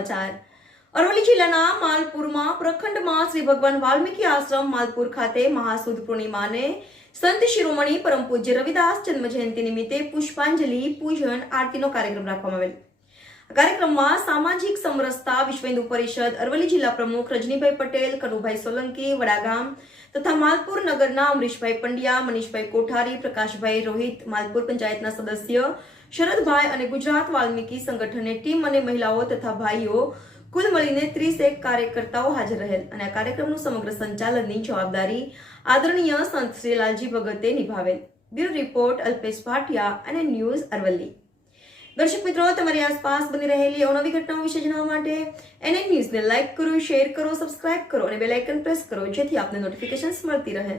સમાચાર અરવલ્લી જિલ્લાના માલપુરમાં પ્રખંડમાં શ્રી ભગવાન વાલ્મીકી આશ્રમ માલપુર ખાતે મહાસુદ પૂર્ણિમાને સંત શિરોમણી પરમ પૂજ્ય રવિદાસ જન્મ જયંતિ નિમિત્તે પુષ્પાંજલિ પૂજન આરતીનો કાર્યક્રમ રાખવામાં આવેલ। કાર્યક્રમમાં સામાજિક સમરસતા વિશ્વ હિન્દુ પરિષદ અરવલ્લી જિલ્લા પ્રમુખ રજનીભાઈ પટેલ, કનુભાઈ સોલંકી વડાગામ તથા માલપુર નગરના અમરીશભાઈ પંડ્યા, મનીષભાઈ કોઠારી, પ્રકાશભાઈ રોહિત, માલપુર પંચાયતના સદસ્ય શરદભાઈ અને ગુજરાત વાલ્મીકી સંગઠનની ટીમ અને મહિલાઓ તથા ભાઈઓ કુલ મળીને 31 કાર્યકર્તાઓ હાજર રહેલ અને આ કાર્યક્રમનું સમગ્ર સંચાલનની જવાબદારી આદરણીય સંત શ્રી લાલજી ભગતે નિભાવેલ। બ્યુરો રિપોર્ટ અલ્પેશ ભાટિયા અને ન્યૂઝ અરવલ્લી। દર્શક મિત્રો, તમારી આસપાસ બની રહેલી અવનવી ઘટનાઓ વિશે જાણવા માટે NN ન્યૂઝને લાઇક કરો, શેર કરો, સબસ્ક્રાઇબ કરો અને બેલ આઇકન પ્રેસ કરો જેથી આપને નોટિફિકેશન્સ મળતી રહે।